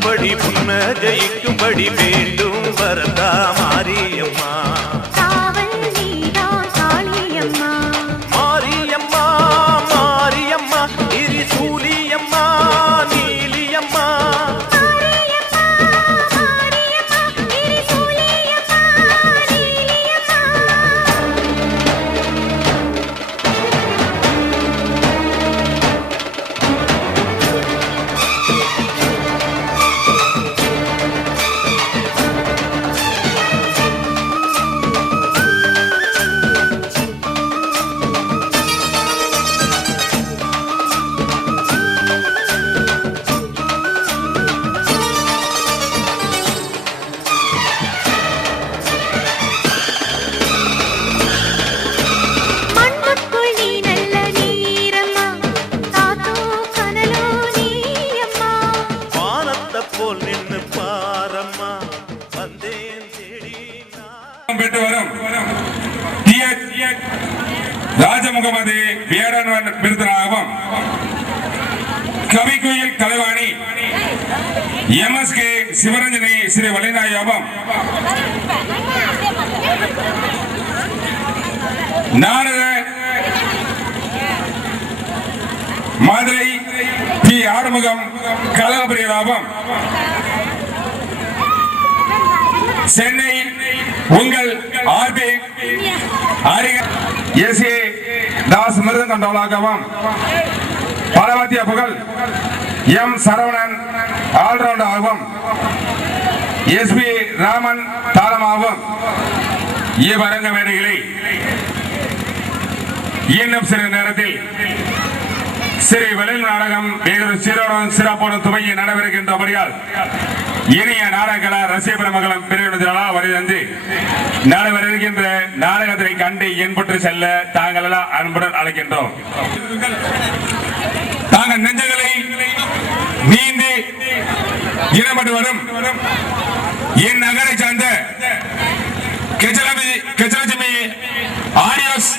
கண்டபடி புன்ன ஜெயிக்கும்படி வேண்டும் வரதா மாரியம்மா. காவல் நீதான் காளியம்மா. மாரியம்மா மாரியம்மா திரிசூலியம்மா நீலியம்மா. மாரியம்மா மாரியம்மா திரிசூலியம்மா நீலியம்மா. மண்ணுக்குள் நீ நல்ல நீரம்மா. காத்தோ கனலோ நீயம்மா. வானத்தை போல் நின்னு பாரம்மா வந்தேன் தேடி நான். பெற்று வரும் ராஜமுகமது வீரன் விருதனாகவும் கவிக்குயில் கலைவாணி MSK சிவரஞ்சனி ஸ்ரீ வலிநாயாவும் நாரத மதுரை P. ஆறுமுகம் கலகபிரியராகவும் சென்னை உங்கள் RB SA தாஸ் மிருதங்கண்டோலாகவும் பரவத்திய புகழ் M. சரவணன் ஆல்ரவுண்டர் ஆகவும் SP. ராமன் தாளமாகவும் இவ்வரங்க மேடைகளை இன்னும் சிறிது நேரத்தில் ஸ்ரீ வெளியில் நாடகம் வெகு சீரோடும் சிறப்போடும் துவங்கி நடைபெறுகின்றபடியால் இனிய நாடக ரசிக பெருமகளும் பிரிவினர்களால் வருகின்ற நடைபெறுகின்ற நாடகத்தை கண்டு என்பட்டு செல்ல தாங்கள் எல்லாம் அன்புடன் அழைக்கின்றோம். தாங்கள் நெஞ்சங்களை நீந்தி இனப்பட்டு வரும் என் நகரை சார்ந்த கெச்சலட்சுமி ஆடியோஸ்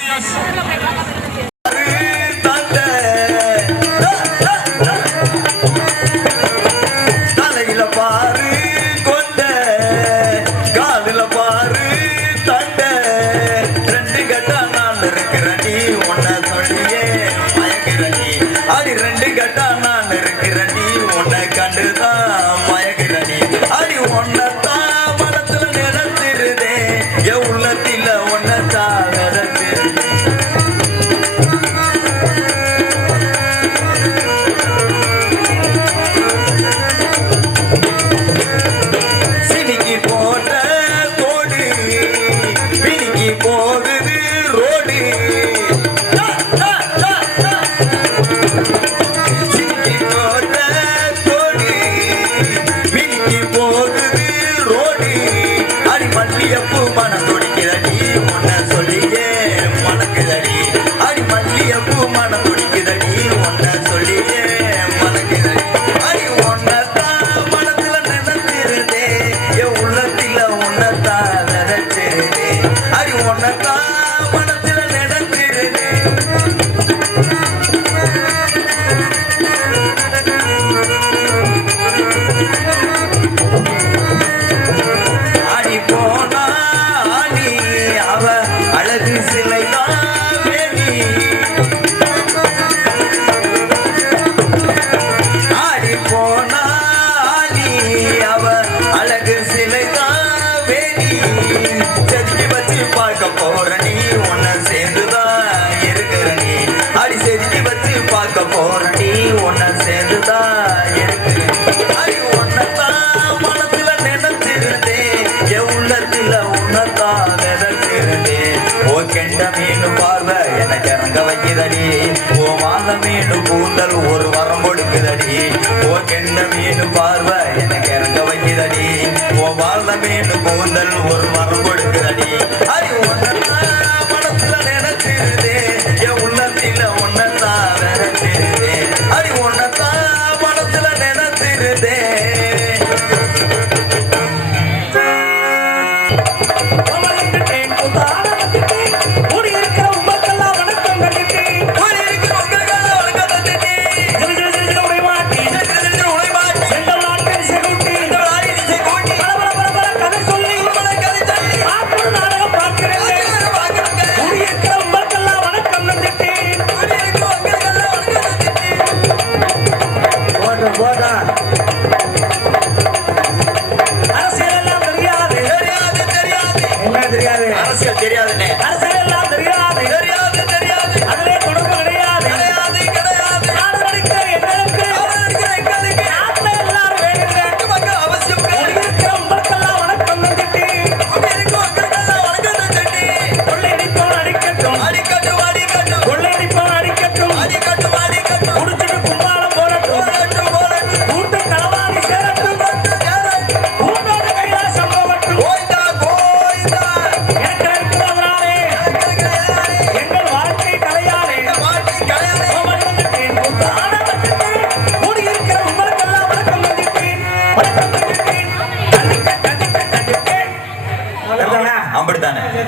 கூந்தல் ஒரு வரம் கொடுக்குதடி ஓ கெண்ட மீனு பார்வை எனக்கு இறங்க வைக்குதடி ஓ வாழ்ந்த மீனு கூந்தல் ஒரு வரம் கொடுக்குதடி அடி ஒன்னதான் மனசுல நினைச்சிருதே என் உள்ளத்தில ஒன்னதான் நினைச்சிருதே அடி ஒன்னதான் மனசுல நினைச்சிருதே செங்கல் நாட்கள் செகுடு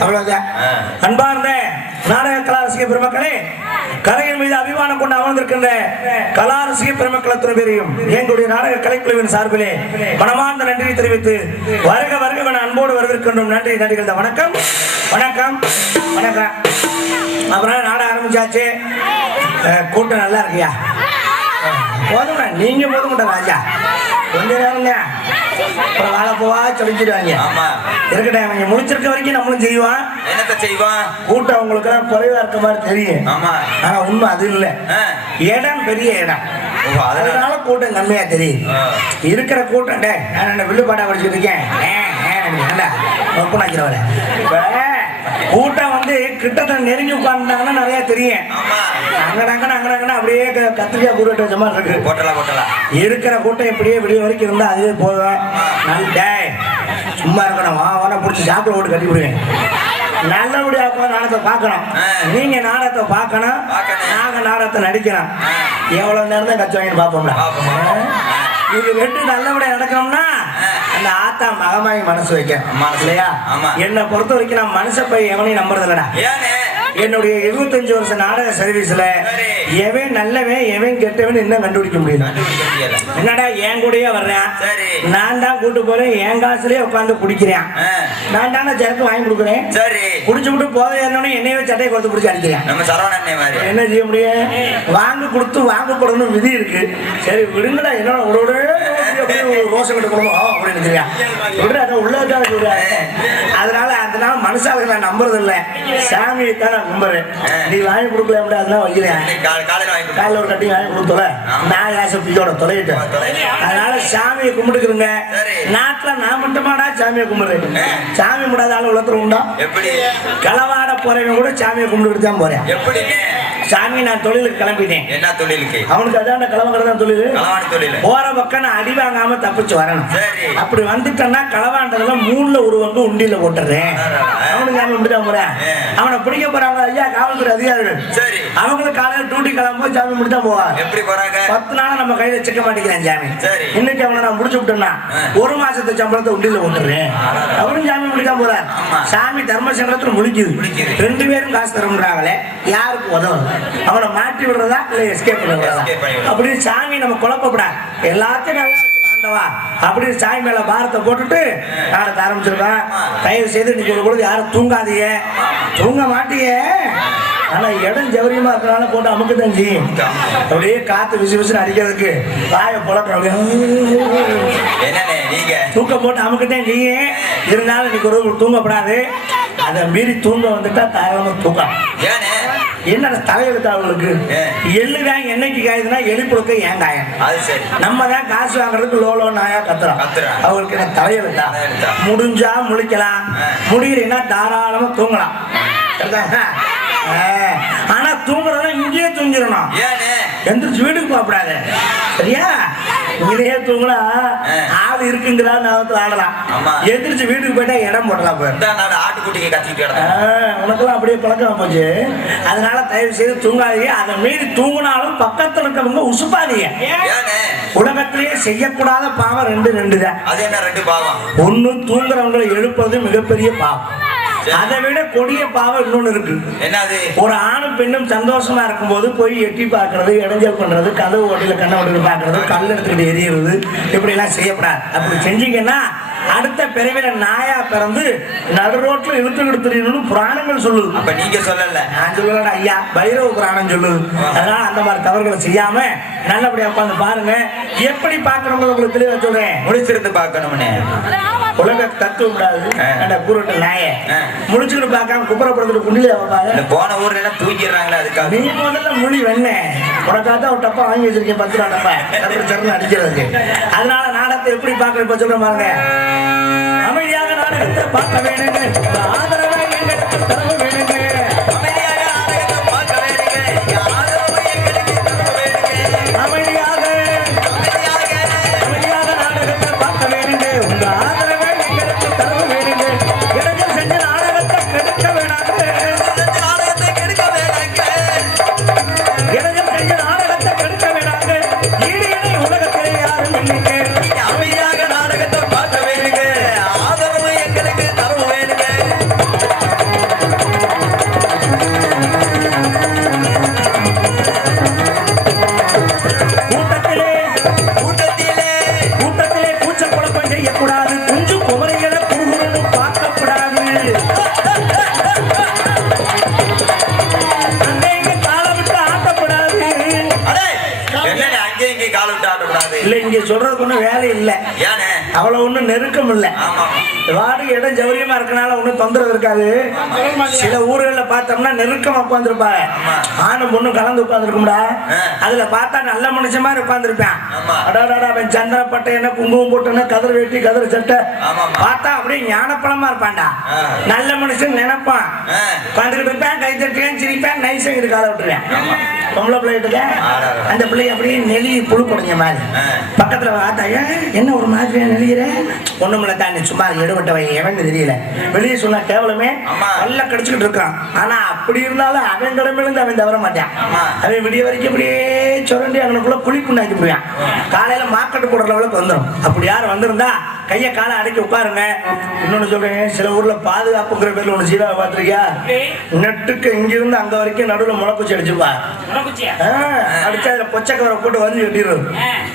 அவ்வளவுதான். அன்பார்ந்த நாடக கலாரசிக பெருமக்களே, கலையின் மீது அபிமானம் கொண்டு அமர்ந்திருக்கின்ற கலாரசிக பெருமக்கள் அத்தனை பேரையும் எங்களுடைய நாடக கலைக்குழுவின் சார்பிலே மனமார்ந்த நன்றியை தெரிவித்து வருக வருக என அன்போடு வரவேற்கின்றோம். நன்றி நன்றிகள். வணக்கம் வணக்கம் வணக்கம். அப்புறம் நாடகம் ஆரம்பிச்சாச்சு. கூட்டம் நல்லா இருக்கியா? போதும், நீங்க போதும் ராஜா. கொஞ்ச நேரம் அப்புறம் வாழ போவா சொல்லிச்சிடுவாங்க. இருக்கட்டும், அவங்க முடிச்சிருக்க வரைக்கும் நம்மளும் செய்வான். என்னத்த செய்வான்? கூட்டம் உங்களுக்கு எல்லாம் குறைவா இருக்க மாதிரி தெரியும். ஆனா உண்மை அது இல்ல. இடம் பெரிய இடம், அதனால கூட்டம் கம்மியா தெரியும். இருக்கிற கூட்டம் நான் வில்லுப்பாடா படிச்சுட்டு இருக்கேன். கூட்டம் வந்து கிட்டத்தட்ட நெருங்கி உட்கார்ந்தாங்கன்னா நிறைய தெரியும். அங்கடாங்கன்னா அப்படியே கத்திரிக்காய் கூட்டு வச்ச மாதிரி இருக்கு. இருக்கிற கூட்டம் இப்படியே வெளியே வரைக்கும் இருந்தா அதுவே போதும். சும்மா இருக்கணும். வான பிடிச்சி சாப்பிட ஓட்டு கட்டி விடுவேன். நல்லபடியா நாடகத்தை பார்க்கணும். நீங்க நாடகத்தை பார்க்கணும், நாங்க நாடகத்தை நடிக்கணும். எவ்வளவு நேரம் தான் கட்சி வாங்கிட்டு பார்ப்போம்ல. இது ரெண்டு நல்லபடியா நடக்கணும்னா அந்த ஆத்தா மகமாயி மனசு வைக்க இல்லையா? என்னை பொறுத்த வரைக்கும் நான் மனசை போய் எவனையும் நம்புறது இல்லடா. என்னுடைய 25 வருஷ நாடக சர்வீஸ்ல எவன் நல்லவன் எவன் கெட்டவன் இன்னும் கண்டுபிடிக்க முடியல. என்னடா என் கூடயே வர்றேன், நான் தான் கூட்டு போறேன், என் காசுலயே உட்காந்து குடிக்கிறேன், நான் தானே சரக்கு வாங்கி கொடுக்குறேன், குடிச்சு விட்டு போதை ஏறணும் என்னையவே சட்டையை கொடுத்து பிடிச்சி அடிக்கிறேன். என்ன செய்ய முடியும்? வாங்க கொடுத்து வாங்க போடணும் விதி இருக்கு. சரி விடுங்கடா, என்னோட உடோட ரோசம் கட்டுக்கணும் அப்படின்னு உள்ள. அதனால அதனால மனுஷாளுக்கு நான் நம்புறது இல்லை, சாமியை தான் நான் கும்புறேன். நீ வாங்கி கொடுக்கல அதெல்லாம் வைக்கிறேன். காலைல ஒரு கட்டி வாங்கி கொடுத்தல நான் ஆசையோட தொலைகிட்டேன். அதனால சாமியை கும்பிட்டுக்கிறேங்க. நாட்டுல நான் மட்டுமாடா சாமியை கும்பிடுறேன். சாமி முடாத ஆள் உலகத்துல உண்டா? களவாட போறவங்க கூட சாமியை கும்பிட்டுக்கிட்டு தான் போறேன். சாமி நான் தொழிலுக்கு கிளம்பிட்டேன். என்ன தொழிலுக்கு? அவனுக்கு அதான் களவாங்கிறது தான் தொழில். போற பக்கம் நான் அடி வாங்காம தப்பிச்சு வரணும். அப்படி வந்துட்டேன்னா களவாண்டதுல 3ல ஒரு பங்கு உண்டியில போட்டுறேன். அவனுக்கு சாமி முடிதான் போறேன். அவனை பிடிக்க போறாங்க ஐயா காவல்துறை அதிகாரிகள். அவங்களுக்கு காலையில டியூட்டி கிளம்பும் சாமி முடிதான் போவாங்க. எப்படி போறாங்க? 10 நாளா நம்ம கையில சிக்க மாட்டேங்கிறேன் சாமி. இன்னைக்கு அவனை நான் முடிச்சு விட்டேன்னா 1 மாசத்து சம்பளத்தை உண்டியில போட்டுறேன். அவனும் சாமி முடிதான் போறான். சாமி தர்மசங்கரத்துல முடிக்குது. 2 பேரும் காசு தரமுறாங்களே, யாருக்கு உதவும்? அவனை மாட்டி விடுறதா இல்ல எஸ்கேப் பண்ணுறதா? அப்படின்னு சாமி நம்ம குழப்பப்படாது. எல்லாத்தையும் நல்லா ஆண்டவா அப்படின்னு சாமி மேல பாரத்தை போட்டுட்டு நாடகத்தை ஆரம்பிச்சிருக்கேன். தயவு செய்து இன்னைக்கு ஒரு பொழுது யாரும் தூங்காதீங்க, தூங்க மாட்டீங்க. ஆனா இடம் ஜவரியமா இருக்கிறனால போட்டு அமுக்கு தான் செய்யும். அப்படியே காத்து விசு விசுன்னு அடிக்கிறதுக்கு வாயை புழக்க தூக்க போட்டு அமுக்குதான் செய்யும். இருந்தாலும் இன்னைக்கு ஒரு தூங்கப்படாது. அதை மீறி தூங்க வந்துட்டா தாராளமா தூக்கம். என்ன தலையெழுத்தா அவங்களுக்கு? எள்ளுதான் என்னைக்கு காயுதுன்னா எலி புழுக்க ஏன் காயம்? நம்ம தான் காசு வாங்குறதுக்கு லோலோ நாயா கத்துறோம். அவங்களுக்கு என்ன தலையெழுத்தா? முடிஞ்சா முழிக்கலாம், முடியலைன்னா தாராளமா தூங்கலாம். ஆனா தூங்குறதா இங்கேயே தூங்கிடணும். எந்திரிச்சு வீட்டுக்கு போகக்கூடாது. சரியா? இங்கேயே தூங்கலா ஆள் இருக்குங்கிறா நேரத்தில் ஆடலாம். எந்திரிச்சு வீட்டுக்கு போயிட்டா இடம் போடலாம். உனக்கெல்லாம் அப்படியே பழக்கம் போச்சு. அதனால தயவு செய்து தூங்காதீங்க. அதை மீறி தூங்கினாலும் பக்கத்துல இருக்கவங்க உசுப்பாதீங்க. உலகத்திலேயே செய்யக்கூடாத பாவம் ரெண்டு தான். அது என்ன 2 பாவம்? ஒண்ணு தூங்குறவங்களை எழுப்புறது மிகப்பெரிய பாவம். அதை விட கொடிய பாவம் இன்னொன்னு இருக்கு. என்னது? ஒரு ஆணும் பெண்ணும் சந்தோஷமா இருக்கும் போது போய் எட்டி பாக்குறது, இடைஞ்சல் பண்றது, கதவு ஓட்டில கண்ண ஓட்டில பாக்குறது, கல் எடுத்துக்கிட்டு எரியறது, இப்படி எல்லாம் செய்யப்படாது. அப்படி செஞ்சீங்கன்னா அடுத்த பிறவில நாயா பிறந்து நடு ரோட்ல இழுத்துக்கிட்டு தெரியணும்னு புராணங்கள் சொல்லுது. அப்ப நீங்க சொல்லல? நான் சொல்லலடா ஐயா, பைரவ புராணம் சொல்லுது. அதனால அந்த மாதிரி தவறுகளை செய்யாம நல்லபடியா உட்காந்து பாருங்க. எப்படி பாக்கணும் உங்களுக்கு தெளிவா சொல்றேன். முடிச்சிருந்து பாக்கணும்னு உலக தத்துவம் கூடாது. கூறுட்ட நாய முடிச்சுக்கிட்டு பார்க்காம குப்புறப்படுத்துட்டு குண்டில வைப்பாங்க. போன ஊர்ல எல்லாம் தூக்கிடுறாங்களா? அதுக்காக நீ முதல்ல மொழி வெண்ண உனக்காக ஒரு டப்பா வாங்கி வச்சிருக்கேன் 10 ரூபா டப்பா சரணு அடிக்கிறதுக்கு. அதனால நாடகத்தை எப்படி பார்க்க இப்ப சொல்ற பாருங்க. அமைதியாக நாடகத்தை பார்க்க வேணுங்க, ஆதரவை எங்களுக்கு தர வேணுங்க. அமைதியாக நாடகத்தை பார்க்க வேணுங்க, ஆதரவை எங்களுக்கு தர வேணுங்க. அமைதியாக நாடகத்தை பார்க்க வேணுங்க, உங்க ஆதரவை எங்களுக்கு தர வேணுங்க. எனக்கு செஞ்ச நாடகத்தை கெடுக்க வேணாங்க, நாடகத்தை கெடுக்க வேணாங்க. எனக்கு செஞ்ச நாடகத்தை கெடுக்க வேணாங்க. ஈடு இணை உலகத்தில் யாரும் இல்லைங்க. அமைதியாக நாடகத்தை பார்க்க வேணுங்க, ஆதரவு எங்களுக்கு தர வேணுங்க. சொல்றதுக்கு ஒன்றும் வேலை இல்லை. ஏனே அவ்வளவு ஒன்றும் நெருக்கம் இல்லை. ஆமா வாடு இடம் சௌரியமா இருக்கனால ஒன்றும் தொந்தரவு இருக்காது. சில ஊர்களில் பார்த்தோம்னா நெருக்கமா உட்காந்துருப்பாங்க. ஆணும் பொண்ணும் கலந்து உட்காந்துருக்கும்டா. அதுல பார்த்தா நல்ல மனுஷன் மாதிரி உட்காந்துருப்பேன். அடாடாடா அவன் சந்திரப்பட்டை என்ன குங்குமம் போட்டேன்னா கதிர் வேட்டி கதிர் சட்டை பார்த்தா அப்படியே ஞானப்பழமா இருப்பான்டா. நல்ல மனுஷன் நினைப்பான். உட்காந்துக்கிட்டு இருப்பேன், கை தட்டுவேன், சிரிப்பேன், நைஸா இது காலை விட்டுருவேன். பொம்பளை பிள்ளைகிட்ட அந்த பிள்ளை அப்படியே நெளி புழு போடுங்க மாதிரி பக்கத்துல பார்த்தா என்ன ஒரு மாதிரியா நெளிகிற ஒண்ணுமில்ல தான் நீ சும்மா எடுபட்டவை எவன் தெரியல. வெளியே சொன்னா கேவலமே நல்லா கடிச்சுக்கிட்டு இருக்கான். ஆனா அப்படி இருந்தாலும் அவன் கடமையிலிருந்து அவன் தவற மாட்டான். அவன் விடிய வரைக்கும் அப்படியே சுரண்டி அவனுக்குள்ள குழிப்புண்டாக்கி போயான். காலையில மார்க்கெட்டு போடுற லெவலுக்கு வந்துடும். அப்படி யாரும் வந்திருந்தா கையை காலை அடக்கி உட்காருங்க. இன்னொன்னு சொல்றேன், சில ஊர்ல பாதுகாப்புங்கிற பேர்ல ஒண்ணு சீரா பாத்திருக்கியா? நெட்டுக்கு இங்கிருந்து அங்க வரைக்கும் நடுவில் முளைக்குச்சி அடிச்சிருப்பா. அடிச்சா அதுல பொச்சை கவரை போட்டு வந்து வெட்டிடுறது.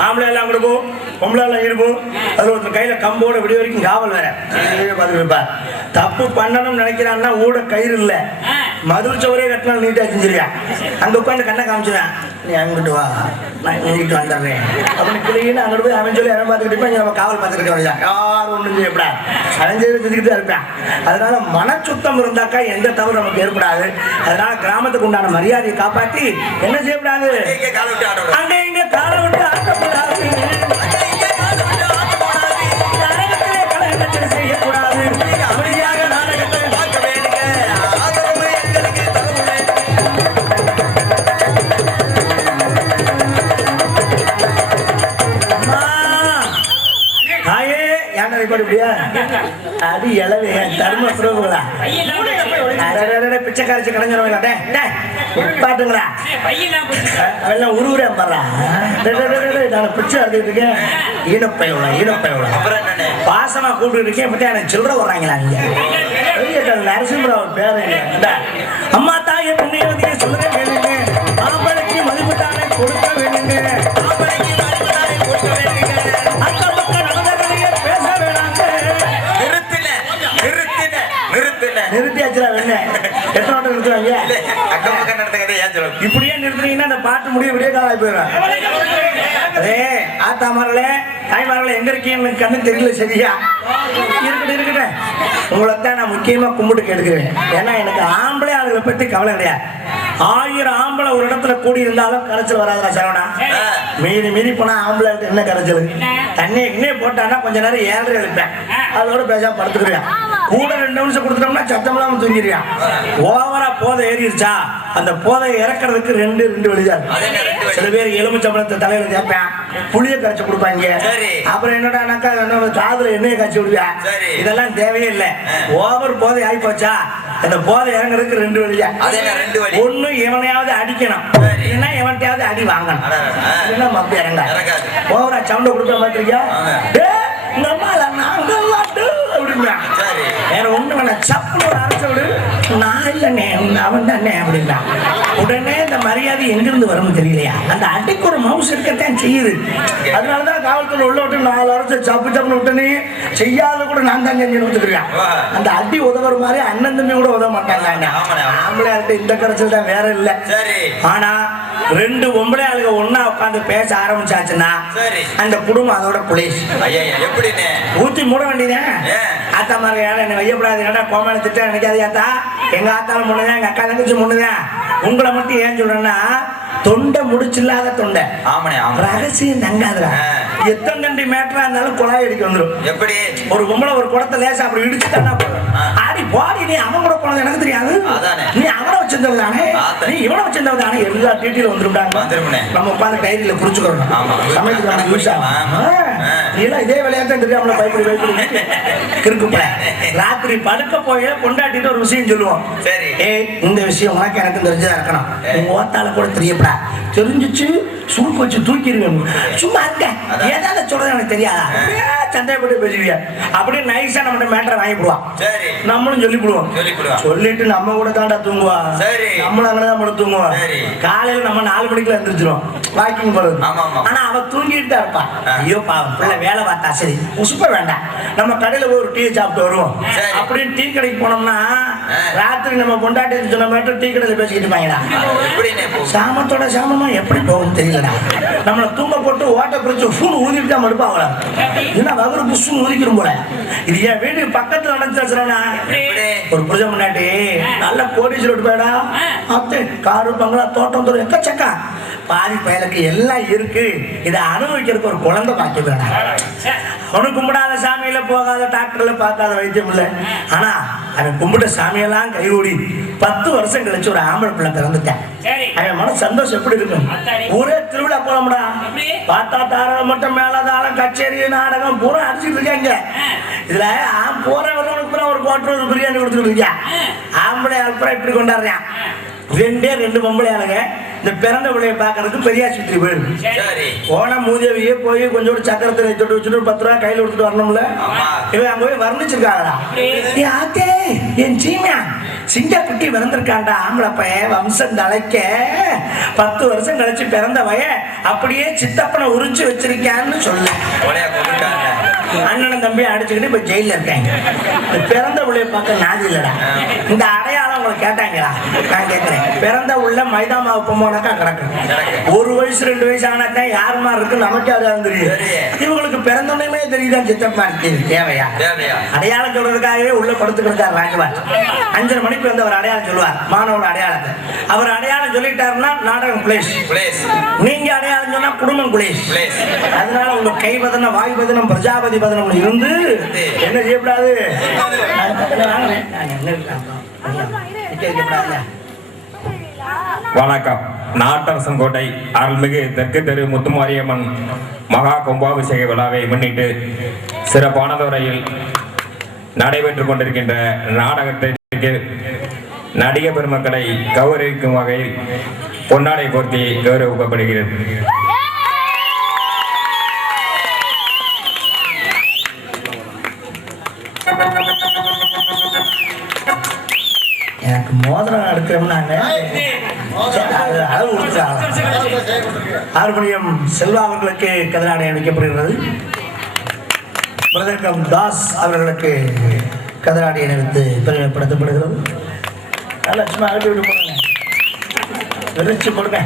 ஆம்பளை எல்லாம் கொடுக்கும், பொம்பளை எல்லாம் இருக்கும். அது ஒருத்தர் கையில கம்போட விடிய வரைக்கும் காவல் வேற பார்த்துட்டு இருப்பா. தப்பு பண்ணணும்னு நினைக்கிறான்னா ஊட கயிறு இல்ல, மதுரை சவரே கட்டினாலும் நீட்டா செஞ்சிருக்கா. அங்க உட்காந்து கண்ணை காமிச்சுவேன், நீ அங்கிட்டு வா நான் இங்கிட்டு வந்துடுறேன் அப்படின்னு கிளின்னு அங்கிட்டு போய் அவன் சொல்லி இடம் பார்த்துக்கிட்டு இருப்பேன். நம்ம காவல் பார்த்துட்டு இருக்க யாரும் ஒன்றும் செய்யப்படா, அவன் செய்து செஞ்சுக்கிட்டு தான் இருப்பேன். அதனால மனச்சுத்தம் இருந்தாக்கா எந்த தவறு நமக்கு ஏற்படாது. அதனால கிராமத்துக்கு உண்டான மரியாதையை காப்பாற்றி என்ன செய்யப்படாது, அங்க இங்க காலை விட்டு ஆட்டக்கூடாது, செய்யக்கூடாது. அப்படியாக நாடகத்தை பார்க்க வேண்டுங்க. அது இளவே தர்ம பிரபுகளா பிச்சைக்காரிச்சு கலைஞர் பாட்டுங்களா அவெல்லாம் உருவுறேன் பாடுறா. நான் பிச்சை எடுத்துக்கிட்டு இருக்கேன். ஈனப்பையோட பாசமா கூப்பிட்டு இருக்கேன். பத்தி எனக்கு சில்லற வர்றாங்களா நீங்க? நரசிம்மராவ் பேரு அம்மா தாயை புண்ணியவதியை சொல்லுங்க வேணுங்க. ஆம்பளைக்கு மதிப்பு தானே கொடுக்க வேணுங்க. ஆம்பளைக்கு மதிப்பு தானே கொடுக்க வேணுங்க. அக்கம் பக்கம் நடந்தவரையே பேச வேணாங்க. நிறுத்தியாச்சுடா வெண்ண. எத்தனை வட்டம் நிறுத்துறாங்க? அக்கம் பக்கம் நடந்த கதை ஏன் சொல்லுங்க? இப்படியே நிறுத்துறீங்கன்னா அந்த பாட்டு முடிய விடிய காலாய் போயிடும். அதே ஆத்தாமார்களே தாய்மார்களே எங்க இருக்கீங்க கண்ணு தெரியல. சரியா இருக்கட்டும். உங்களைத்தான் நான் முக்கியமா கும்பிட்டு கேட்டுக்கிறேன். ஏன்னா எனக்கு ஆம்பளை ஆளுகளை பத்தி கவலை கிடையாது. 1000 ஆம்பளை ஒரு இடத்துல கூடி இருந்தாலும் கரைச்சல் வராதுடா சரவணா. மீறி போனா ஆம்பளை என்ன கரைச்சல்? தண்ணியே போட்டான்னா கொஞ்ச நேரம் 7:30 எழுப்பேன். அதோட பேசாம படுத்துக்கிறேன். கூட 2 நிமிஷம் கொடுத்துட்டோம்னா சத்தம் இல்லாம தூங்கிடுவான். ஓவரா போதை ஏறிடுச்சா அந்த போதை இறக்குறதுக்கு ரெண்டு வழிதான். சில பேர் எலுமிச்சம்பழத்தை தலையில தேப்பேன், புளிய கரைச்சி கொடுப்பாங்க. அப்புறம் என்னடானாக்கா காதுல எண்ணெயை காய்ச்சி விடுவேன். இதெல்லாம் தேவையே இல்லை. ஓவர் போதை ஆகி போச்சா அந்த போதை இறங்குறதுக்கு 2 வழியா. ஒண்ணு இவனையாவது அடிக்கணும், இல்லைன்னா எவன்கிட்டயாவது அடி வாங்கணும், இல்லைன்னா மப்ப இறங்க. ஓவரா சவுண்ட கொடுக்க மாட்டிருக்கியா? வேற ஒண்ணு வேணாம், சப்பு அரைச்ச விடு. நான் இல்லைண்ணே அவன் தானே அப்படின்னா உடனே இந்த மரியாதை எங்கிருந்து வரும்னு தெரியலையா? அந்த அடிக்கு ஒரு மவுஸ் இருக்கத்தான் செய்யுது. அதனாலதான் காவல்துறை உள்ள விட்டு 4 அரைச்ச சப்புன்னு விட்டனே செய்யாத கூட நான் தான் செஞ்சு கொடுத்துருக்கேன். அந்த அடி உதவுற மாதிரி அண்ணன் தம்பி கூட உதவ மாட்டாங்க. ஆம்பளை ஆள்கிட்ட இந்த கரைச்சல் தான் வேற இல்லை. ஆனா 2 பொம்பளை ஆளுங்க ஒன்னா உட்காந்து பேச ஆரம்பிச்சாச்சுன்னா அந்த குடும்பம் அதோட புலிஸ் ஊத்தி மூட வேண்டியதான். ஆத்தா மாதிரி என்ன வையப்படாது, ஏன்னா கோமாளி திட்டம் நினைக்காது. ஆத்தா எங்க ஆத்தாலும் முன்னதான், எங்க அக்கா தங்கச்சி முன்னதான். உங்களை மட்டும் ஏன் சொல்றேன்னா தொண்டை முடிச்சில்லாத தொண்டை ரகசியம் தங்காதுடா. எத்தனை கண்டி மேட்டரா இருந்தாலும் குழாய் அடிக்க வந்துடும். எப்படி ஒரு பொம்பளை ஒரு குடத்தை லேசா அப்படி இடிச்சுட்டானா ஆடி போடி, நீ அவன் கூட போனது எனக்கு தெரியாது, நீ அவனை வச்சிருந்தது தானே, நீ இவனை வச்சிருந்தது தானே, எல்லா டீட்டெயிலும் வந்துருட்டாங்க. நம்ம உட்காந்து டைரியில புடிச்சுக்கணும். சமையல் யூஸ் ஆகும். இதே விளையாட்டு தெரியாமல பயப்படி கிறுக்குப்ப ராத்திரி படுக்க போய் கொண்டாட்டிட்டு ஒரு விஷயம் சொல்லுவோம். சரி இந்த விஷயம் உனக்கு எனக்கு தெரிஞ்சதா இருக்கணும், உங்க ஓத்தால கூட தெரியப்படா. தெரிஞ்சிச்சு சுருக்கு வச்சு தூக்கிடுவேன். சும்மா இருக்க ஏதாவது சொல்றது எனக்கு தெரியாதா? சந்தேகப்பட்டு பேசுவியா? அப்படியே நைஸா நம்ம மேட்டரை வாங்கிடுவான். நம்மளும் சொல்லிவிடுவோம். சொல்லிட்டு நம்ம கூட தாண்டா தூங்குவா, நம்மளும் அங்கதான் மட்டும் தூங்குவோம். காலையில நம்ம 4 மணிக்குள்ள எந்திரிச்சிரும் வாக்கிங் போறது. ஆனா அவ தூங்கிட்டு தான் இருப்பான். ஐயோ பாவம் பிள்ளை வேலை பார்த்தா சரி உசுப்ப வேண்டாம், நம்ம கடையில போய் ஒரு டீ சாப்பிட்டு வருவோம். அப்படின்னு டீ கடைக்கு போனோம்னா ராத்திரி நம்ம பொண்டாட்டி சொன்ன மட்டும் டீ கடையில பேசிக்கிட்டு இருப்பாங்கடா. சாமத்தோட சாமமா எப்படி போகும் தெரியல. இல்லடா. நம்மளை தூங்க போட்டு ஓட்ட பிரிச்சு ஃபுல் ஊதிட்டு தான் மடுப்பாங்கள. என்ன வகுறு புஷ்னு ஊதிக்கிறோம் போல. இது என் வீட்டுக்கு பக்கத்துல நடந்துச்சுனா ஒரு புரிஞ்ச முன்னாடி நல்ல கோடீஸ்வரர் போயடா. அத்தை காரு பங்களா தோட்டம் தோட்டம் எக்கச்சக்கா பாதி பயலுக்கு எல்லாம் இருக்கு. இதை அனுபவிக்கிறதுக்கு ஒரு குழந்தை பாக்கி வேணா. அவனு கும்பிடாத சாமியில போகாத டாக்டர்ல பார்க்காத வைத்தியம் இல்லை. ஆனா அவன் கும்பிட்ட சாமியெல்லாம் கைகூடி 10 வருஷம் கழிச்சு ஒரு ஆம்பளை பிள்ளை பிறந்துட்டேன். அவன் மன சந்தோஷம் எப்படி இருக்கும்? ஒரே திருவிழா போலாம்டா. பார்த்தா தாரம் மட்டும் மேலதாளம் கச்சேரி நாடகம் பூரா அடிச்சுட்டு இருக்காங்க. இதுல போறவர்களுக்கு ஒரு கோட்டர் ஒரு பிரியாணி கொடுத்துட்டு இருக்கேன். ஆம்பளை அப்புறம் இப்படி கொண்டாடுறேன். 2 பொம்பளை ஆளுங்க இந்த பிறந்த பிள்ளைய பாக்குறதுக்கு பெரியாஸ்பத்திரி போயிருக்கு. போன மூதேவியே போய் கொஞ்சோடு சக்கரத்தை தொட்டு வச்சுட்டு 10 ரூபா கையில கொடுத்துட்டு வரணும்ல. இவன் அங்க போய் வர்ணிச்சிருக்காங்களா, ஆத்தே என் சீமியா சிங்கக்குட்டி பிறந்திருக்காண்டா. ஆம்பளை பையன் வம்சம் தலைக்க 10 வருஷம் கழிச்சு பிறந்த பையன் அப்படியே சித்தப்பனை உரிச்சு வச்சிருக்கான்னு சொல்ல. அண்ணன் தம்பி அடிச்சுக்கிட்டு இப்ப ஜெயில இருக்காங்க. பிறந்த பிள்ளைய பார்க்க நாதி இல்லடா. இந்த அடையாளம் உங்களுக்கு கேட்டாங்களா? நான் கேட்கிறேன். பிறந்த உள்ள மைதா மாவு பொம்மாக்கா கிடக்கு. 1 வயசு 2 வயசு ஆனாத்தான் யார் மாதிரி இருக்கு நமக்கு அடையாளம் தெரியும். இவங்களுக்கு பிறந்தோடனே தெரியுதான் சித்தப்பா இருக்கு. தேவையா? அடையாளம் சொல்றதுக்காகவே உள்ள படுத்துக்கிட்டார் ராஜவார். 5:30 மணிக்கு வந்து அவர் அடையாளம் சொல்லுவார். மாணவன் அடையாளத்தை அவர் அடையாளம் சொல்லிட்டாருன்னா நாடகம் பிளேஸ். நீங்க அடையாளம் சொன்னா குடும்பம் பிளேஸ். அதனால உங்க கை பதனம் வாய் பதனம் பிரஜாபதி பதனம் இருந்து என்ன செய்யக்கூடாது. வணக்கம். நாட்டரசன்கோட்டை அருள்மிகு தெற்கு தெரு முத்துமாரியம்மன் மகா கும்பாபிஷேக விழாவை முன்னிட்டு சிறப்பான முறையில் நடைபெற்றுக் கொண்டிருக்கின்ற நாடகத்திற்கு நடிக பெருமக்களை கௌரவிக்கும் வகையில் பொன்னாடை போர்த்தி கௌரவிக்கப்படுகிறது. எனக்கு மோதிரம் எடுக்கிறோம்னாங்க அளவு கொடுத்துறாங்க. ஹார்மோனியம் செல்வா அவர்களுக்கு கதிராடை அணிவிக்கப்படுகிறது. பிரதர்கம் தாஸ் அவர்களுக்கு கதிராடை அணிவித்து பெருமைப்படுத்தப்படுகிறது. நல்லா சும்மா அகட்டி விட்டு போடுங்க, விரிச்சு கொடுங்க.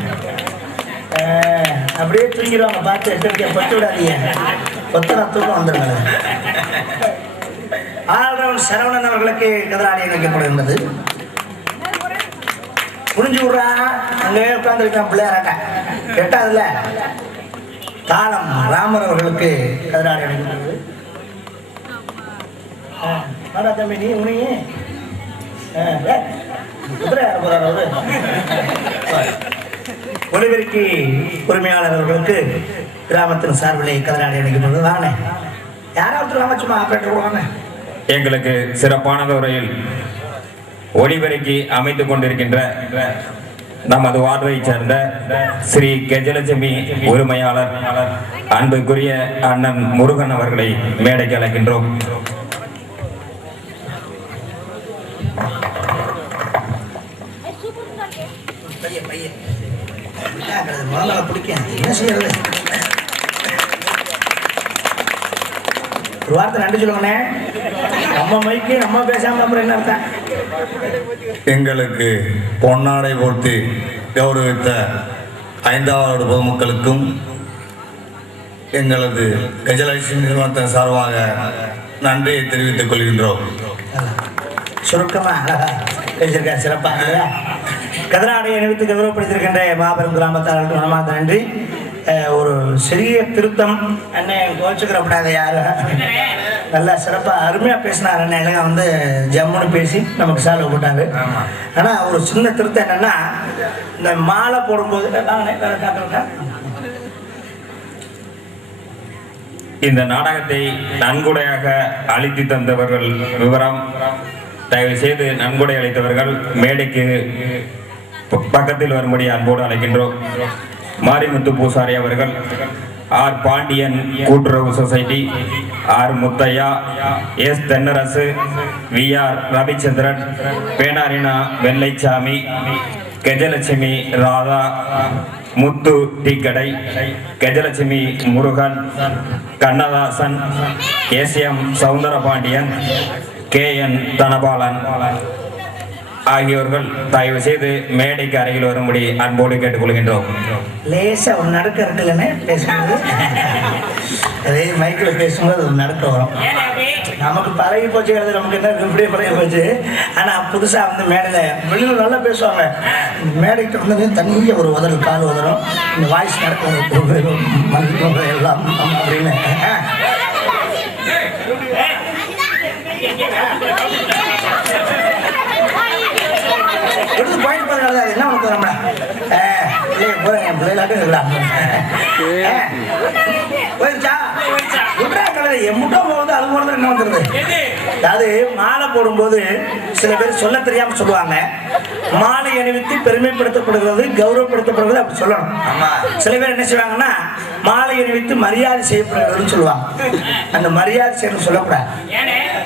அப்படியே தூங்கிடுவாங்க. பார்த்து எச்சரிக்கை பட்டு விடாதீங்க. கொத்தனா தூக்கம் வந்துடுங்க. ஆல்ரவுண்ட் சரவணன் அவர்களுக்கு கதிராடை அணிவிக்கப்படுகின்றது. புரிஞ்சு விடுறா. அங்கே உட்காந்துருக்கான் பிள்ளையாராட்டா கேட்டாதுல. தாளம் ராமர் அவர்களுக்கு கதிராடை அணிவிக்கிறது. தம்பி நீ உனிங்க ஒளிபெருக்கி உரிமையாளர் அவர்களுக்கு கிராமத்தின் சார்பிலே கதிராடை அணிக்கப்படுவது. வாங்க யாராவது வாங்க, சும்மா ஆப்ரேட்டர் வாங்க. எங்களுக்கு சிறப்பான முறையில் ஒளிபெருக்கி அமைத்துக் கொண்டிருக்கின்ற நமது வார்டை சேர்ந்த ஸ்ரீ கஜலட்சுமி உரிமையாளர் அன்புக்குரிய அண்ணன் முருகன் அவர்களை மேடைக்கு அழைக்கின்றோம். ஒரு வார்த்தை நன்றி சொல்லுங்கண்ணே. நம்ம மைக்கு நம்ம பேசாம அப்புறம் என்ன அர்த்தம்? எங்களுக்கு பொன்னாடை போர்த்தி கௌரவித்த 5வது பொதுமக்களுக்கும் எங்களது கஜலட்சுமி நிறுவனத்தின் சார்பாக நன்றியை தெரிவித்துக் கொள்கின்றோம். சுருக்கமா பேசியிருக்க சிறப்பாக கதிராடை அணிவித்து கௌரவப்படுத்தியிருக்கின்ற மாபெரும் கிராமத்தாளர்களுக்கு மனமார்ந்த நன்றி. ஒரு சிறிய திருத்தம் அண்ணன் கோச்சுக்கிறப்படாத யாரும் நல்லா சிறப்பாக அருமையாக பேசினார். அண்ணன் எல்லாம் வந்து ஜம்முன்னு பேசி நமக்கு சால்வ் போட்டாரு. ஆனால் ஒரு சின்ன திருத்தம் என்னன்னா, இந்த மாலை போடும்போது இந்த நாடகத்தை நன்கொடையாக அளித்து தந்தவர்கள் விவரம் தயவு செய்து நன்கொடை அளித்தவர்கள் மேடைக்கு பக்கத்தில் வரும்படி அன்போடு அழைக்கின்றோம். மாரிமுத்து பூசாரி அவர்கள், ஆர் பாண்டியன் கூட்டுறவு society, R Muthaiah, S Thennarasu, V R Ravichandran, பேனாரினா வெள்ளைச்சாமி, கஜலட்சுமி ராதா, முத்து டீக்கடை, Gajalakshmi Murugan, Kannadasan, S M Soundarapandian, K N Dhanapalan, ஆகியோர்கள் தயவு செய்து மேடைக்கு அருகில் வரும்படி அன்போடு கேட்டுக்கொள்கின்றோம். லேசா ஒரு நடுக்க இருக்குல்லன்னு பேசும்போது அதே மைக்கில் பேசும்போது ஒரு நடுக்க வரும். நமக்கு பழகி போச்சு, அது நமக்கு என்ன இப்படியே பழகி போச்சு. ஆனால் புதுசாக வந்து மேடையில் வெளியில் நல்லா பேசுவாங்க. மேடைக்கு வந்து தனியாக ஒரு உதறல் கால் உதறும். இந்த வாய்ஸ் நடக்கும் எல்லாம் அப்படின்னு எடுத்து பாயிண்ட் பண்ண என்ன உனக்கு நம்ம என் பிள்ளைகளாட்டும் இருக்கலாம் போயிருச்சா எம்முட்டோ போகுது அது போகிறது என்ன வந்துடுது. அதாவது மாலை போடும்போது சில பேர் சொல்ல தெரியாம சொல்லுவாங்க. மாலை அணிவித்து பெருமைப்படுத்தப்படுகிறது, கௌரவப்படுத்தப்படுகிறது அப்படி சொல்லணும். சில பேர் என்ன செய்வாங்கன்னா மாலை அணிவித்து மரியாதை செய்யப்படுகிறதுன்னு சொல்லுவாங்க. அந்த மரியாதை செய்யறது சொல்லக்கூடாது.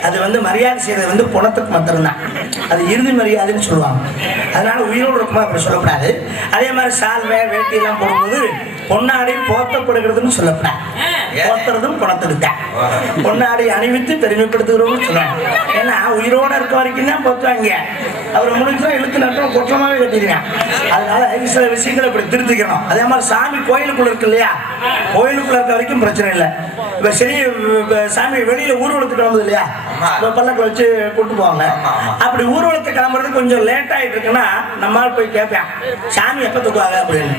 அது வந்து மரியாதை செய்யறது வந்து பணத்துக்கு மாத்திரம்தான். அது இறுதி மரியாதைன்னு சொல்லுவாங்க. அதனால உயிரோடு இருக்கும்போது அப்படி சொல்லக்கூடாது. அதே மாதிரி சால்வை வேட்டி எல்லாம் போடும்போது பொன்னாடி போர்த்தப்படுகிறதுன்னு சொல்லக்கூடாது. போத்துறதும் பணத்துக்கு தான். பொன்னாடி அணிவித்து பெருமைப்படுத்துகிறோம்னு சொல்லணும். ஏன்னா உயிரோட இருக்க வரைக்கும் தான் போத்துவாங்க. அவர் முடிஞ்சா இழுத்து நட்டம் குற்றமாவே கட்டிடுவேன். அதனால சில விஷயங்களை இப்படி திருத்திக்கணும். அதே மாதிரி சாமி கோயிலுக்குள்ள இருக்கு இல்லையா, கோயிலுக்குள்ள இருக்க வரைக்கும் பிரச்சனை இல்லை. இப்ப சரி சாமி வெளியில ஊர்வலத்துக்கு கிளம்புது இல்லையா, பல்லக்கில் வச்சு கூட்டு போவாங்க. அப்படி ஊர்வலத்துக்கு கிளம்புறது கொஞ்சம் லேட் ஆயிட்டு இருக்குன்னா நம்மால் போய் கேட்பேன், சாமி எப்ப தூக்குவாங்க அப்படின்னு.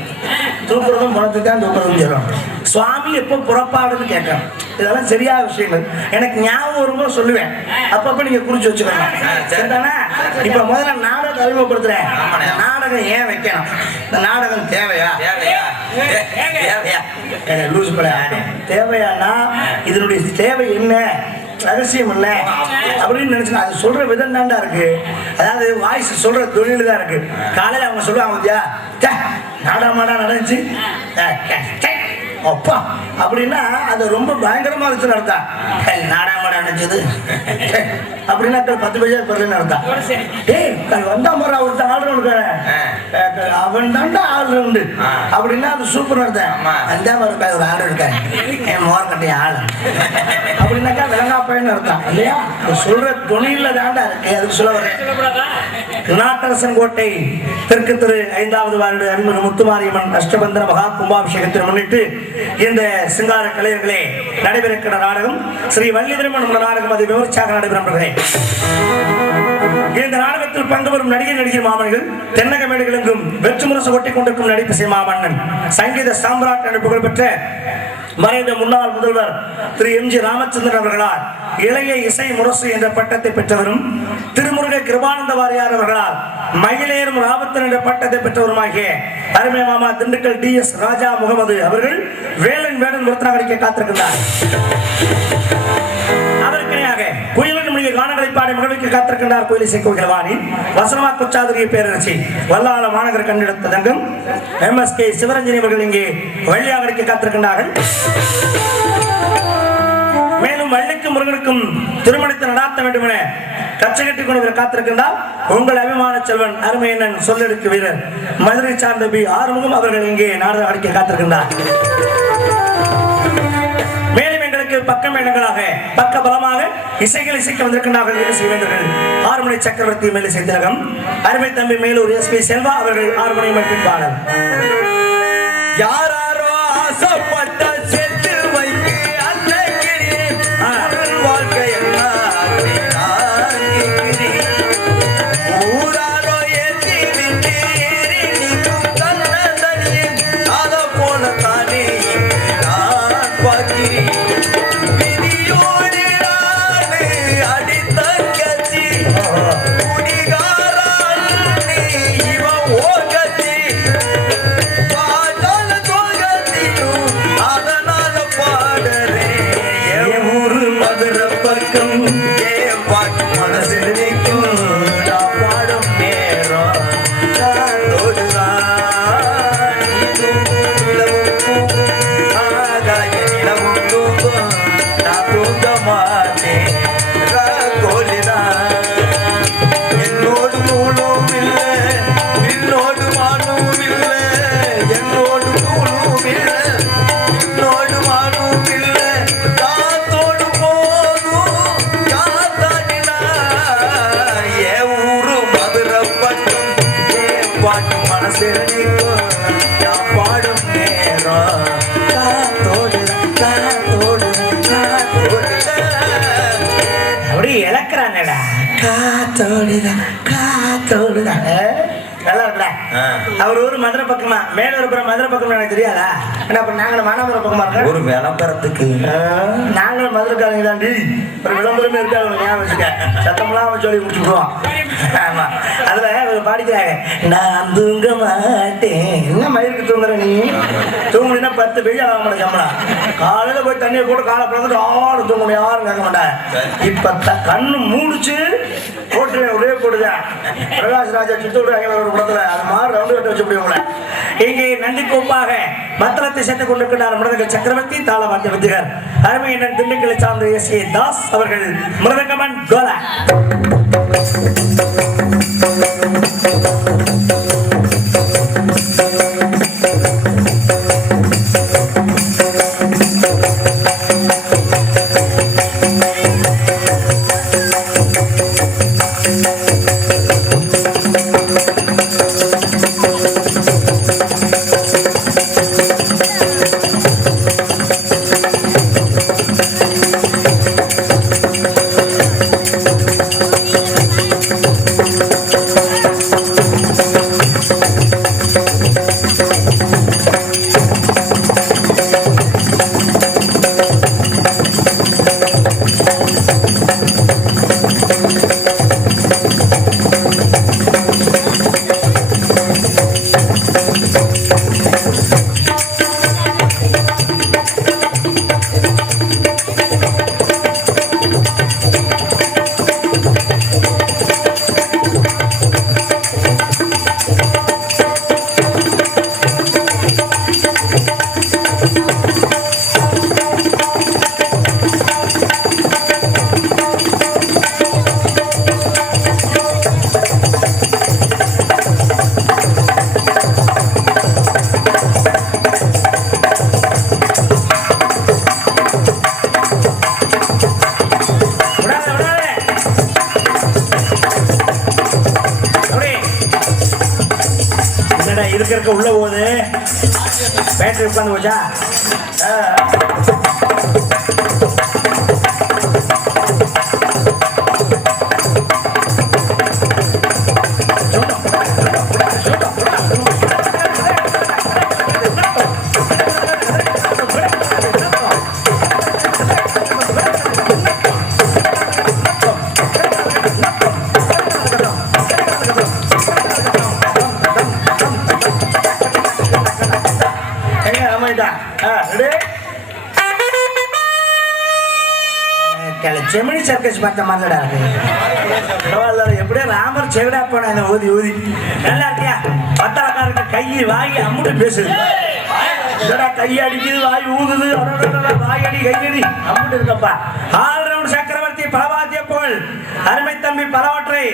தூக்குறதும் பணத்துக்கு தான் தூக்குறதும் சொல்லுவோம். சுவாமி எப்போ புறப்பாடுன்னு கேட்கறேன். இதெல்லாம் சரியான விஷயங்கள். எனக்கு ஞாபகம் வரும்போது சொல்லுவேன். அப்பப்ப நீங்க குறிச்சு வச்சுக்கணும். சரிதானே? இப்ப முதல்ல நாடகம் அறிமுகப்படுத்துறேன். நாடகம் ஏன் வைக்கணும், இந்த நாடகம் தேவையா லூஸ் தேவையானா இதனுடைய தேவை என்ன, ரகசியம் இல்லை அப்படின்னு நினைச்சு அது சொல்ற விதம் தாண்டா இருக்கு. அதாவது வாய்ஸ் சொல்ற தொழில் தான் இருக்கு. காலையில அவங்க சொல்லுவாங்க நாடகமாடா நடந்துச்சு அப்பா அப்படின்னா அது ரொம்ப பயங்கரமா இருந்துச்சு நடத்தா. நாடகமாடா நினைச்சது அப்படின்னா 10 பைசா பெறலன்னு நடத்தா. ஏய் வந்தா முறை ஒருத்தன் ஆடுறவனுக்கு அவன் தாண்டா ஆள் உண்டு அப்படின்னா அது சூப்பர் நடத்தேன். அந்த மாதிரி ஒரு ஆடு இருக்காரு என் மோர் கட்டிய ஆள் அப்படின்னாக்கா விலங்கா பையன் நடத்தான் இல்லையா. சொல்ற துணியில தாண்டா இருக்கு. அதுக்கு சொல்ல வரேன். நாட்டரசன் கோட்டை தெற்கு திரு 5வது வார்டு அருள்மிகு முத்துமாரியம்மன் அஷ்டபந்தன மகா கும்பாபிஷேகத்தை முன்னிட்டு இந்த சிங்கார கலைஞர்களே நடைபெறுகிற நாடகம் ஸ்ரீ வள்ளி திருமணம் நாடகம் அது விமர்சையாக நடைபெறும். இந்த நாடகத்தில் பங்கு பெறும் நடிகர் மாமன்கள் தென்னக மேடுகளெங்கும் வெற்று முரசு ஒட்டிக் கொண்டிருக்கும் நடிப்பிசை மாமன்னன் சங்கீத சாம்ராட் என புகழ்பெற்ற மறைந்த முன்னாள் முதல்வர் திரு எம்.ஜி. ராமச்சந்திரன் அவர்களால் இளைய இசை முரசு என்ற பட்டத்தை பெற்றவரும் திருமுருக கிருபானந்த வாரியார் அவர்களால் மயிலேறும் ராபத்தன் என்ற பட்டத்தை பெற்றவருமாகிய அருமை மாமா திண்டுக்கல் DS ராஜா முகமது அவர்கள் வேலன் வேடன் விருத்தநாகரிக்க காத்திருக்கிறார். அதற்கிணையாக குயிலின் மொழியை கானங்களை பாடி மகிழ்விக்க காத்திருக்கின்றார் கோயில் இசை கோகிலவாணி வசனமா குச்சாதுரிய பேரரசி வல்லாள மாநகர கண்டிடத்த தங்கம் MSK சிவரஞ்சனி அவர்கள் இங்கே வள்ளியாகரிக்க காத்திருக்கின்றார்கள். மேலும் வள்ளிக்கும் முருகனுக்கும் திருமணத்தை நடாத்த வேண்டும் என கச்சை கட்டிக் கொண்டு காத்திருக்கின்றார் உங்கள் அபிமான செல்வன் அருமையண்ணன் சொல்லெடுக்கு வீரர் மதுரை சார்ந்த B. ஆறுமுகம் அவர்கள் இங்கே நாடகம் அடிக்க காத்திருக்கின்றார். மேலும் எங்களுக்கு பக்க மேளங்களாக பக்க பலமாக இசைகள் இசைக்க வந்திருக்கின்றார்கள் இசைவேந்தர்கள் ஆறுமணி சக்கரவர்த்தி மேலிசை திலகம் அருமை தம்பி மேலூர் SP செல்வா அவர்கள் ஆறுமணி மட்டிப்பாளர். யாரோ ஆசைப்பட்ட செத்து வைத்து அந்த வாழ்க்கை ஊராரோ ஏற்றி விட்டு நீக்கும் தன்னதனி அதை போல தானே நான் பார்க்கிறேன். ஆ நான் பாடும் நேரம் காத்தோடு காத்தோடு காத்தோடு அப்படி இழக்கிறாங்கடா காத்தோடுதான் காத்தோடுதான் நல்லா இருக்கா அவர் ஊர் மதுரை பக்கமா மேலூர்புரம் மதுரை பக்கம் எனக்கு தெரியாதா ஏன்னா அப்புறம் நாங்களும் மானாபுரம் பக்கமா இருக்கோம் ஒரு விளம்பரத்துக்கு நாங்களும் மதுரைக்காரங்க தாண்டி ஒரு விளம்பரமே இருக்கா ஞாபகம் வச்சுக்க சத்தமெல்லாம் சொல்லி முடிச்சுடுவோம் ஆமா அதுல இவர் பாடிக்கிறாங்க நான் தூங்க மாட்டேன் என்ன மயிருக்கு தூங்குற நீ தூங்குனா 10 பெய்ய ஆக மாட்டேன் சம்பளம் காலையில போய் தண்ணியை போட்டு காலை பிறந்துட்டு ஆறு தூங்கணும் யாரும் கேட்க மாட்டேன் இப்ப கண்ணு மூடிச்சு போட்டு ஒரே போடுதான் பிரகாஷ் ராஜா சித்தோடு ஒரு படத்துல அது மாதிரி ரவுண்டு கட்ட வச்சு முடியும் இங்கே நன்றி கோப்பாக மத்திரத்தை சேர்த்துக் கொண்டிருக்கிறார் மிருதங்க சக்கரவர்த்தி தாளவாத்திய வித்திகர் அருமை என்னன் திண்டுக்கலை சார்ந்த எஸ்.ஏ. தாஸ் அவர்கள் மிருதங்கமன் கோலா இருக்க உள்ள போகுது பேட்டரி உட்காந்து போச்சா செமினி சர்க்கஸ் பார்த்த மாதிரிடா இருக்கு எப்படியோ ராமர் செவிடா போன இந்த ஊதி ஊதி நல்லா இருக்கியா பத்தாக்காரருக்கு கையை வாங்கி அம்முட்டு பேசுது கையை அடிக்குது வாய் ஊதுது வாய் அடி கையடி அம்முட்டு இருக்கப்பா ஆல்ரவுண்ட் சக்கரவர்த்தி பலவாத்திய போல் அருமை தம்பி பலவற்றை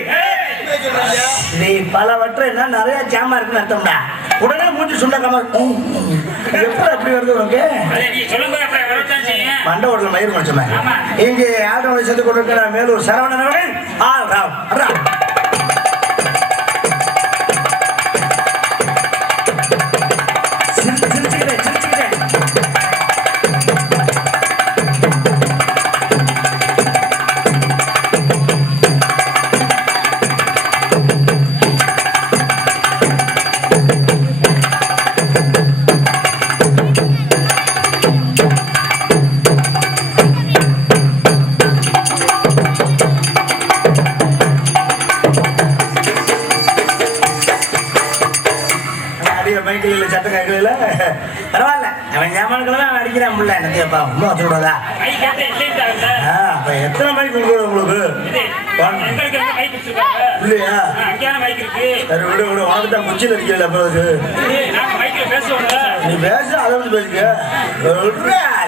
நீ பலவற்றை என்ன நிறைய ஜாமா இருக்குன்னு அர்த்தம்டா உடனே மூஞ்சி சுண்டக்காம எப்படி அப்படி வருது உனக்கு மண்ட ஓட்டல மயிர் முடிச்சுமே இங்கே ஆல்ரவுண்ட் சேர்த்து கொண்டிருக்கிற மேலூர் சரவணன் அவர்கள் ஆல்ரவுண்ட் பரவாயில்ல அவன் ஜாமான்கெல்லாம் அடிக்கிறான் முல்ல என்னப்பா உண்மை வச்சுக்கூடாதா எத்தனை மைக் கொடுக்குறது உங்களுக்கு இல்லையா சரி விடு விடு உனக்கு தான் குச்சியில் அடிக்கல அப்புறம் நீ பேச அதை வந்து பேசுங்க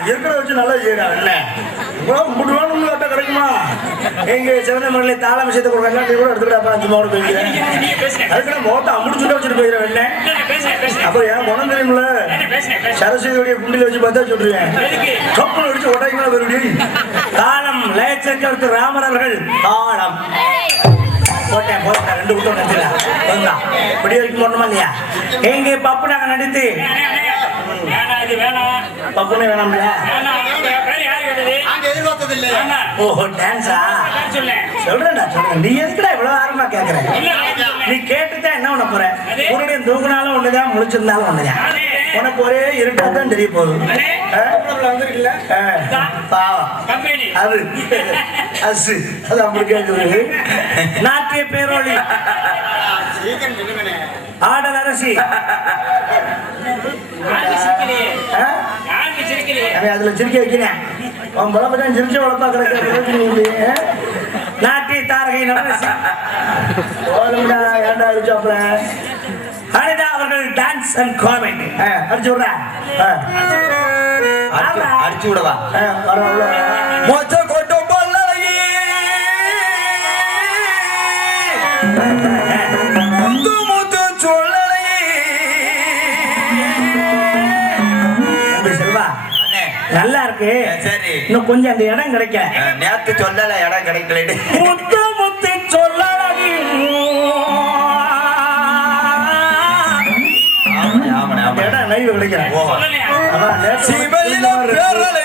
இருக்கிற வச்சு நல்லா செய்யறா என்ன முடிவானு கட்ட கிடைக்குமா எங்க சிறந்த முறையில் தாளம் விஷயத்தை கொடுக்க நீ கூட எடுத்துக்கிட்டா சும்மா கூட போய்க்கிறேன் அதுக்கு மோட்டை அமுடிச்சுட்டு வச்சுட்டு போயிடுறேன் என்ன அப்புறம் ஏன் குணம் தெரியுமில்ல சரஸ்வதியுடைய குண்டில வச்சு பார்த்தா சொல்றேன் கப்பல் அடிச்சு உடைங்களா வருடி தாளம் லயச்சக்கரத்து ராமர் அவர்கள் தாளம் போட்டேன் 2 விட்டு நடிச்சிடலாம் இப்படி வரைக்கும் போடணுமா இல்லையா எங்க பப்பு நாங்க நடித்து பப்புனே வேணாம்ல ஓ டான்ஸா சொல்றேன்டா நீ எதுக்குடா இவ்வளவு ஆர்வமா கேக்குற நீ கேட்டுதான் என்ன பண்ண போற உன்னுடைய தூக்குனாலும் ஒண்ணுதான் முழிச்சிருந்தாலும் ஒண்ணுதான் உனக்கு ஒரே இருட்டா தான் தெரிய போகுது பாவம் அது அசு அது அப்படி கேட்குது நாட்டிய பேரோழி ஆடல் அரசி அதுல சிரிக்க வைக்கிறேன் உன் புலப்பதான் சிரிச்ச உழப்பா கிடைக்க நாட்டிய தாரகை நடரசி ஏண்டா அடிச்சாப்புல அனிதா அவர்கள் டான்ஸ் அண்ட் காமெடி அடிச்சு விடுறா அடிச்சு விடவா பரவாயில்ல மொச்ச கொட்டும் நல்லா இருக்கு சரி இன்னும் கொஞ்சம் அந்த இடம் கிடைக்கல நேத்து சொல்லல இடம் கிடைக்கல முத்து முத்து சொல்லல இடம் நைவு கிடைக்கிறேன் சிவையில பேரலை